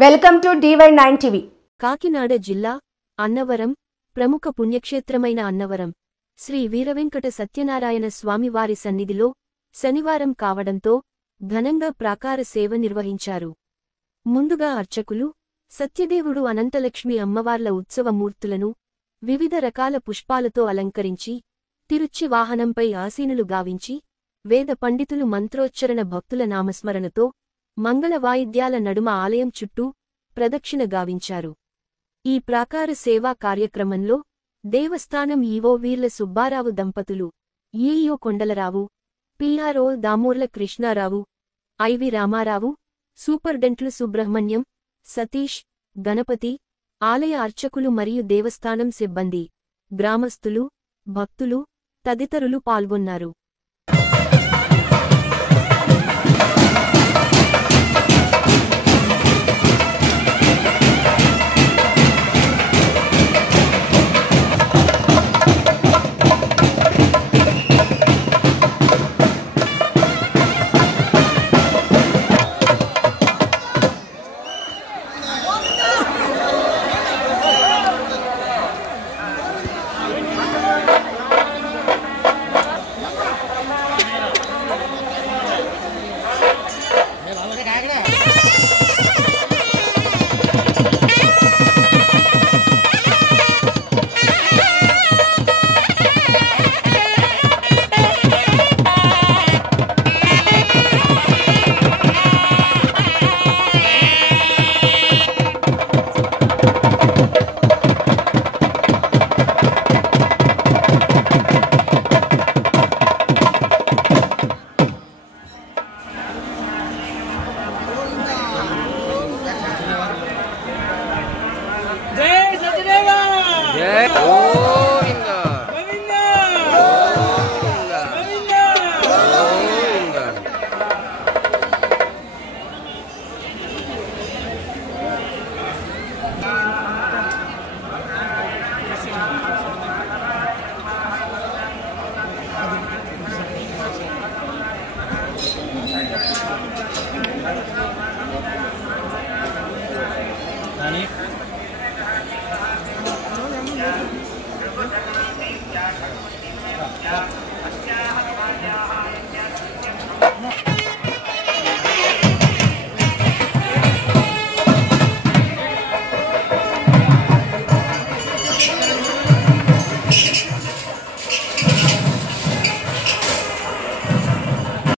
Welcome to DY9 TV. Kakinada జిల్లా అన్నవరం ప్రముఖ పుణ్యక్షేత్రమైన అన్నవరం శ్రీ వీరవెంకట సత్యనారాయణ స్వామివారి సన్నిధిలో శనివారం కావడంతో ఘనంగా ప్రాకార సేవ నిర్వహించారు. ముందుగా అర్చకులు సత్యదేవుడు అనంతలక్ష్మి అమ్మవార్ల ఉత్సవ మూర్తులను వివిధ రకాల పుష్పాలతో అలంకరించి తిరుచి వాహనంపై ఆసీనులు గావించి వేద పండితులు మంత్రోచ్చరణ భక్తుల నామస్మరణతో మంగళ వాయిద్యాల నడుమ ఆలయం చుట్టూ ప్రదక్షిణ గావించారు. ఈ ప్రాకార సేవా కార్యక్రమంలో దేవస్థానం ఈవో వీర్ల సుబ్బారావు దంపతులు, ఈఈఓ కొండలరావు, పిఆర్ఓ దామూర్ల కృష్ణారావు, ఐవి రామారావు, సూపర్డెంట్లు సుబ్రహ్మణ్యం, సతీష్, గణపతి, ఆలయ అర్చకులు మరియు దేవస్థానం సిబ్బంది, గ్రామస్థులు, భక్తులు తదితరులు పాల్గొన్నారు. जय सतदेवा। जय।